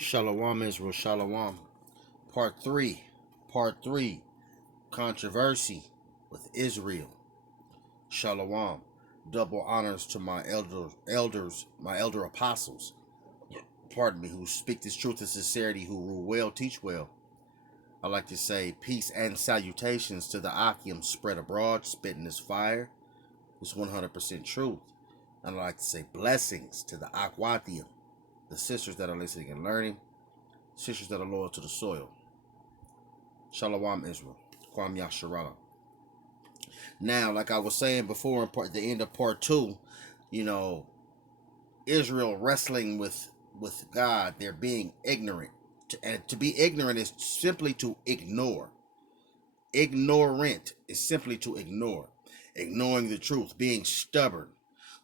Shalom Israel, Shalom. Part 3. Part 3. Controversy with Israel. Shalom. Double honors to my elders, my elder apostles, pardon me, who speak this truth in sincerity, who rule well, teach well. I like to say peace and salutations to the Akim spread abroad, spitting this fire. It's 100% truth. And I like to say blessings to the Akwathium, the sisters that are listening and learning, sisters that are loyal to the soil. Shalom Israel. Kwam Yasharala. Now, like I was saying before in the end of part 2, Israel wrestling with God, they're being ignorant. And to be ignorant is simply to ignore. Ignorant is simply to ignore. Ignoring the truth, being stubborn,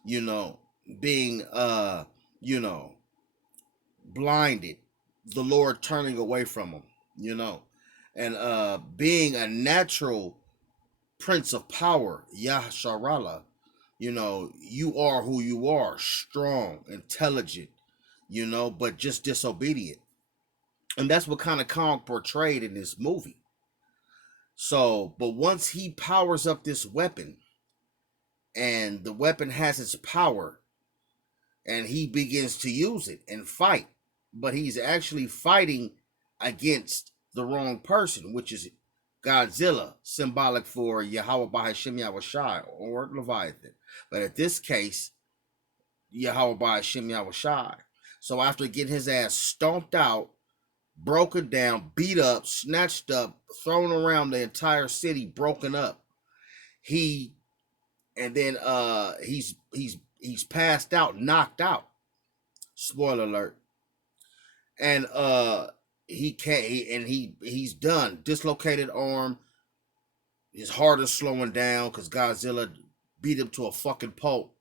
being blinded, the Lord turning away from them, and being a natural prince of power, Yahsharala, you are who you are, strong, intelligent, but just disobedient. And that's what kind of Kong portrayed in this movie. So, but once he powers up this weapon, and the weapon has its power, and he begins to use it and fight, but he's actually fighting against the wrong person, which is Godzilla, symbolic for Yahweh Bahashim Yahushai or Leviathan. But at this case, Yahweh Bahashim Yahushai. So after getting his ass stomped out, broken down, beat up, snatched up, thrown around the entire city, broken up, he's passed out, knocked out. Spoiler alert. And he's done. Dislocated arm. His heart is slowing down because Godzilla beat him to a fucking pulp.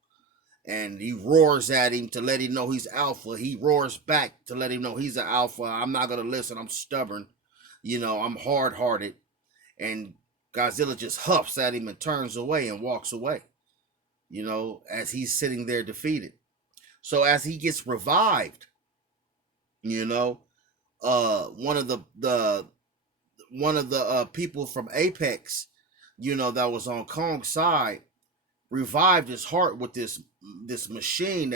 And he roars at him to let him know he's alpha. He roars back to let him know he's an alpha. I'm not going to listen. I'm stubborn. I'm hard-hearted. And Godzilla just huffs at him and turns away and walks away, as he's sitting there defeated. So as he gets revived, one of the people from Apex, that was on Kong's side, revived his heart with this machine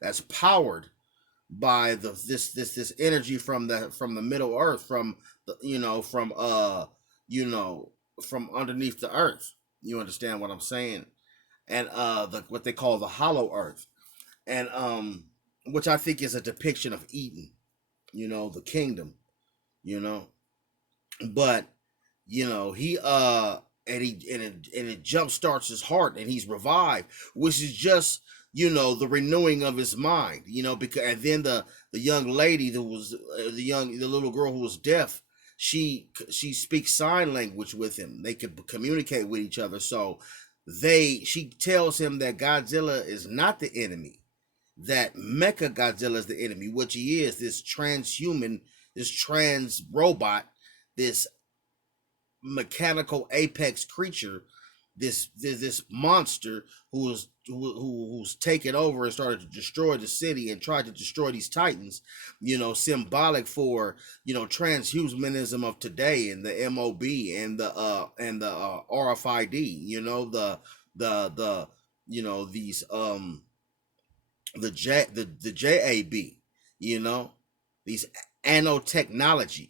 that's powered by this energy from the Middle Earth, from underneath the earth. You understand what I'm saying? And what they call the Hollow Earth, and which I think is a depiction of Eden, the kingdom, but he and it jump starts his heart, and he's revived, which is just the renewing of his mind, because and then the young lady that was the little girl who was deaf, she speaks sign language with him. They could communicate with each other. So she tells him that Godzilla is not the enemy, that Mecha Godzilla is the enemy, which he is, this transhuman, this trans robot, this mechanical apex creature, this monster who's taken over and started to destroy the city and tried to destroy these titans, symbolic for transhumanism of today, and the MOB and the RFID, these the JAB, these nanotechnology,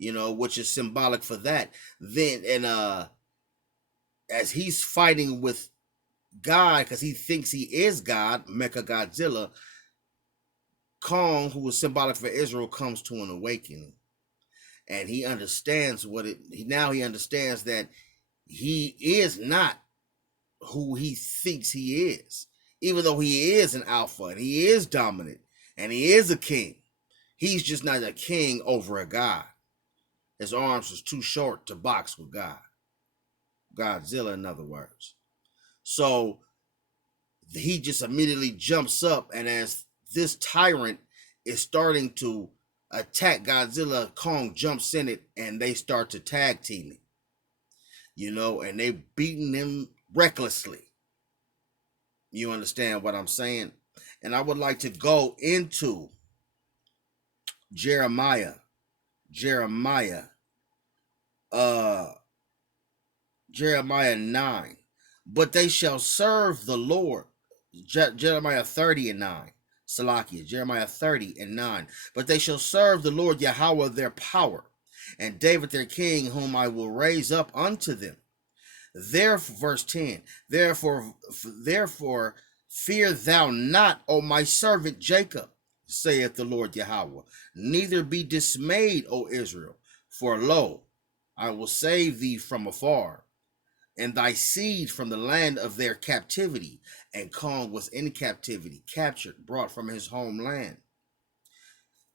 which is symbolic for that. Then and as he's fighting with God, because he thinks he is God, Mecha Godzilla, Kong, who is symbolic for Israel, comes to an awakening, and he understands he understands that he is not who he thinks he is, even though he is an alpha and he is dominant and he is a king. He's just not a king over a god. His arms was too short to box with God. Godzilla, in other words. So he just immediately jumps up, and as this tyrant is starting to attack Godzilla, Kong jumps in it, and they start to tag teaming. And they beating him recklessly. You understand what I'm saying? And I would like to go into Jeremiah, Jeremiah, uh, Jeremiah 9. But they shall serve the Lord. Jeremiah 30 and 9. Salakia, Jeremiah 30 and 9. But they shall serve the Lord Yahweh their power, and David their king, whom I will raise up unto them. Therefore, verse 10, therefore, fear thou not, O my servant Jacob, saith the Lord Yahweh, neither be dismayed, O Israel, for lo, I will save thee from afar, and thy seed from the land of their captivity. And Kong was in captivity, captured, brought from his homeland.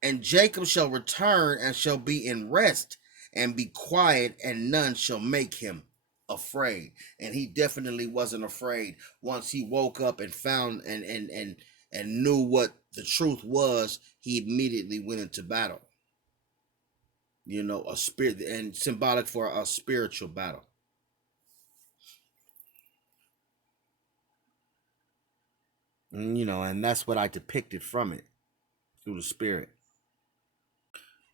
And Jacob shall return and shall be in rest and be quiet, and none shall make him afraid. And he definitely wasn't afraid once he woke up and found and knew what the truth was. He immediately went into battle. You know, a spirit, and symbolic for a spiritual battle. You know, and that's what I depicted from it through the spirit.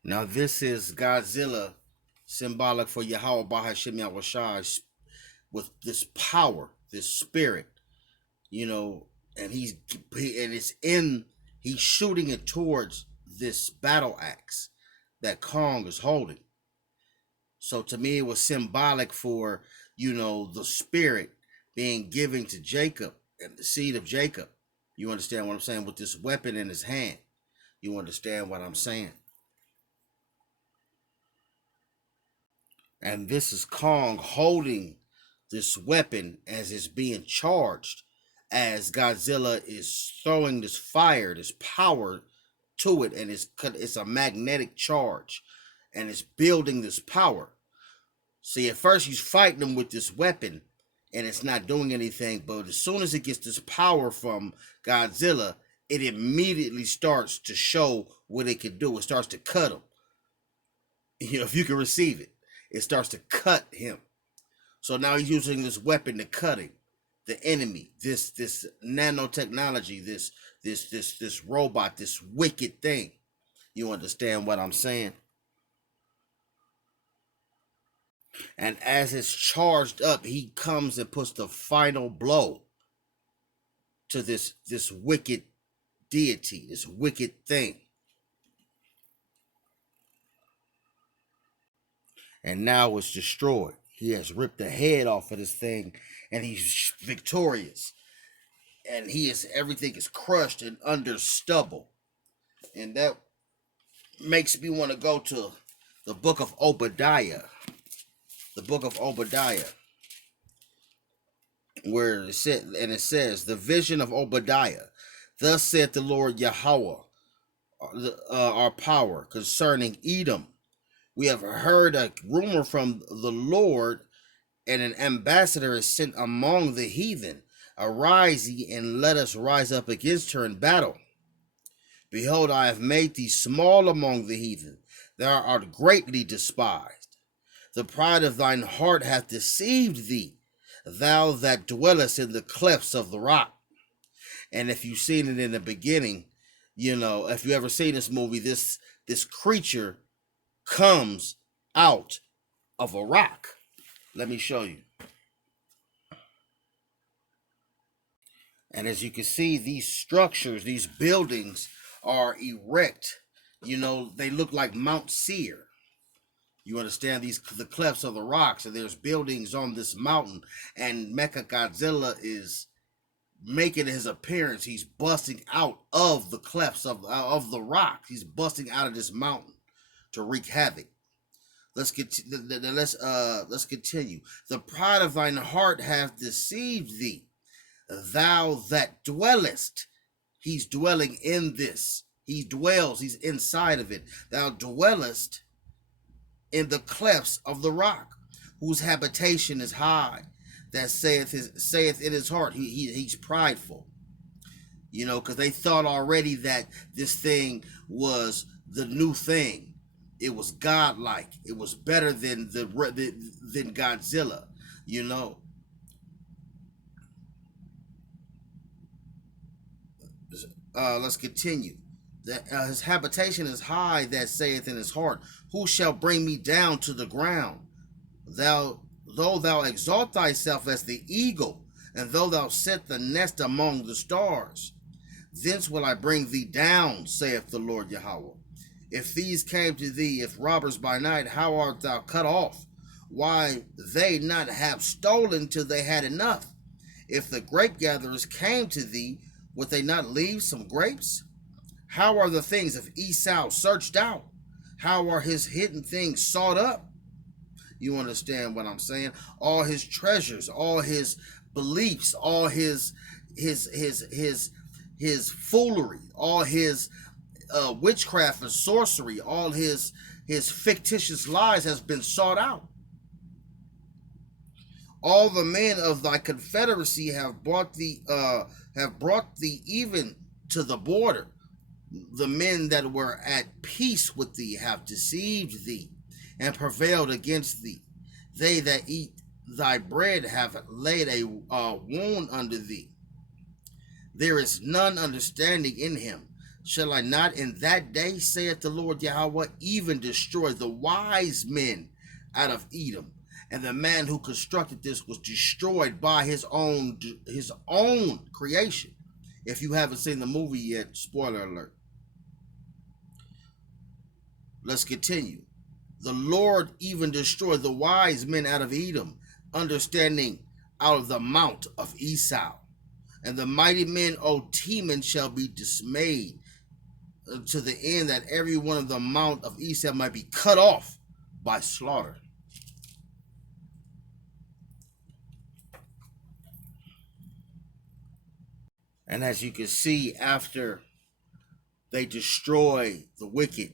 Now, this is Godzilla, symbolic for Yahweh Bahashim Yahushai, with this power, this spirit, you know, and he's shooting it towards this battle axe that Kong is holding. So to me, it was symbolic for, you know, the spirit being given to Jacob and the seed of Jacob. You understand what I'm saying? With this weapon in his hand. You understand what I'm saying? And this is Kong holding this weapon as it's being charged, as Godzilla is throwing this fire, this power to it, and it's a magnetic charge, and it's building this power. See, at first he's fighting him with this weapon, and it's not doing anything. But as soon as it gets this power from Godzilla, it immediately starts to show what it can do. It starts to cut him. You know, if you can receive it, it starts to cut him. So now he's using this weapon to cutting the enemy, this nanotechnology, this robot, this wicked thing. You understand what I'm saying? And as it's charged up, he comes and puts the final blow to this wicked deity, this wicked thing. And now it's destroyed. He has ripped the head off of this thing, and he's victorious. And everything is crushed and under stubble. And that makes me want to go to the book of Obadiah. The book of Obadiah, where it says, the vision of Obadiah. Thus saith the Lord Yahweh, our power, concerning Edom. We have heard a rumor from the Lord, and an ambassador is sent among the heathen. Arise ye, and let us rise up against her in battle. Behold, I have made thee small among the heathen. Thou art greatly despised. The pride of thine heart hath deceived thee, thou that dwellest in the clefts of the rock. And if you've seen it in the beginning, you know, if you ever seen this movie, this creature comes out of a rock. Let me show you. And as you can see, these structures, these buildings are erect. You know, they look like Mount Seir. You understand, the clefts of the rocks, and there's buildings on this mountain, and Mecha Godzilla is making his appearance. He's busting out of the clefts of the rock. He's busting out of this mountain to wreak havoc. Let's continue. The pride of thine heart hath deceived thee, thou that dwellest. He's dwelling in this. He dwells. He's inside of it. Thou dwellest in the clefts of the rock, whose habitation is high. That saith in his heart. He's prideful. You know, because they thought already that this thing was the new thing. It was godlike. It was better than than Godzilla. You know. Let's continue. His habitation is high, that saith in his heart, who shall bring me down to the ground? Though thou exalt thyself as the eagle, and though thou set the nest among the stars, thence will I bring thee down, saith the Lord Yahweh. If thieves came to thee, if robbers by night, how art thou cut off? Why, they not have stolen till they had enough. If the grape gatherers came to thee, would they not leave some grapes? How are the things of Esau searched out? How are his hidden things sought up? You understand what I'm saying? All his treasures, all his beliefs, all his foolery, all his witchcraft and sorcery, all his fictitious lies has been sought out. All the men of thy confederacy have brought thee even to the border. The men that were at peace with thee have deceived thee and prevailed against thee. They that eat thy bread have laid a wound under thee. There is none understanding in him. Shall I not in that day, saith the Lord Yahweh, even destroy the wise men out of Edom? And the man who constructed this was destroyed by his own creation. If you haven't seen the movie yet, spoiler alert. Let's continue. The Lord even destroyed the wise men out of Edom, understanding out of the mount of Esau. And the mighty men, O Teman, shall be dismayed, to the end that every one of the mount of Esau might be cut off by slaughter. And as you can see, after they destroy the wicked,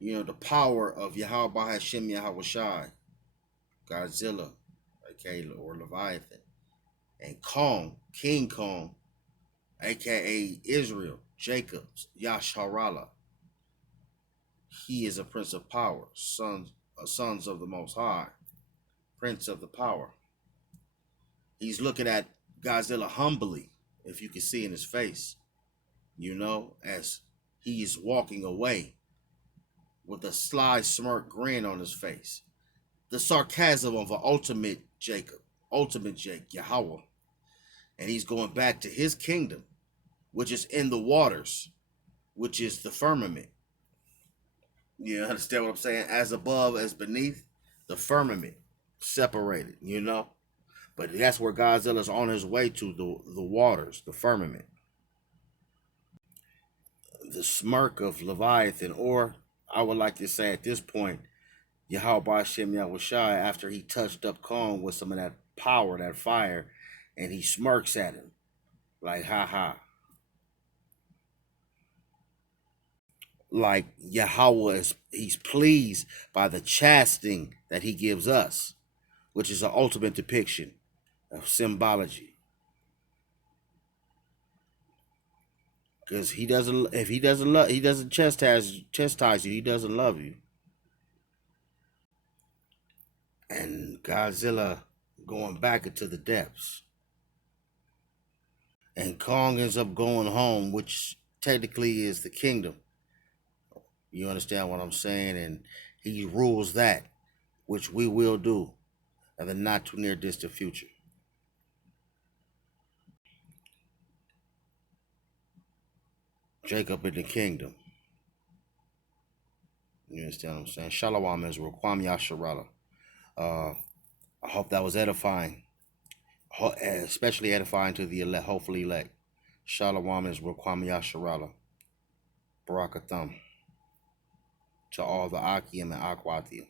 the power of Yahweh Hashem Yahweh Shai, Godzilla, aka or Leviathan, and Kong, King Kong, aka Israel, Jacob, Yasharallah. He is a prince of power, sons of the Most High, prince of the power. He's looking at Godzilla humbly, if you can see in his face, as he is walking away with a sly smirk grin on his face. The sarcasm of an ultimate Jake, Yahweh. And he's going back to his kingdom, which is in the waters, which is the firmament. You understand what I'm saying? As above, as beneath, the firmament, separated, But that's where Godzilla's on his way to, the waters, the firmament. The smirk of Leviathan, or I would like to say at this point, Yahweh Hashem Yahweh Shai, after he touched up Kong with some of that power, that fire, and he smirks at him, like, ha ha. Like Yahweh he's pleased by the chastening that he gives us, which is an ultimate depiction of symbology. Because he doesn't chastise you, he doesn't love you. And Godzilla going back into the depths. And Kong ends up going home, which technically is the kingdom. You understand what I'm saying? And he rules that, which we will do in the not too near distant future. Jacob in the kingdom. You understand what I'm saying? Shalom Israel, Kwam Yasharallah. I hope that was edifying, especially edifying to the elect, hopefully elect. Shalom Israel, Kwam Yasharallah. Barakatham. To all the Akim and Akwati.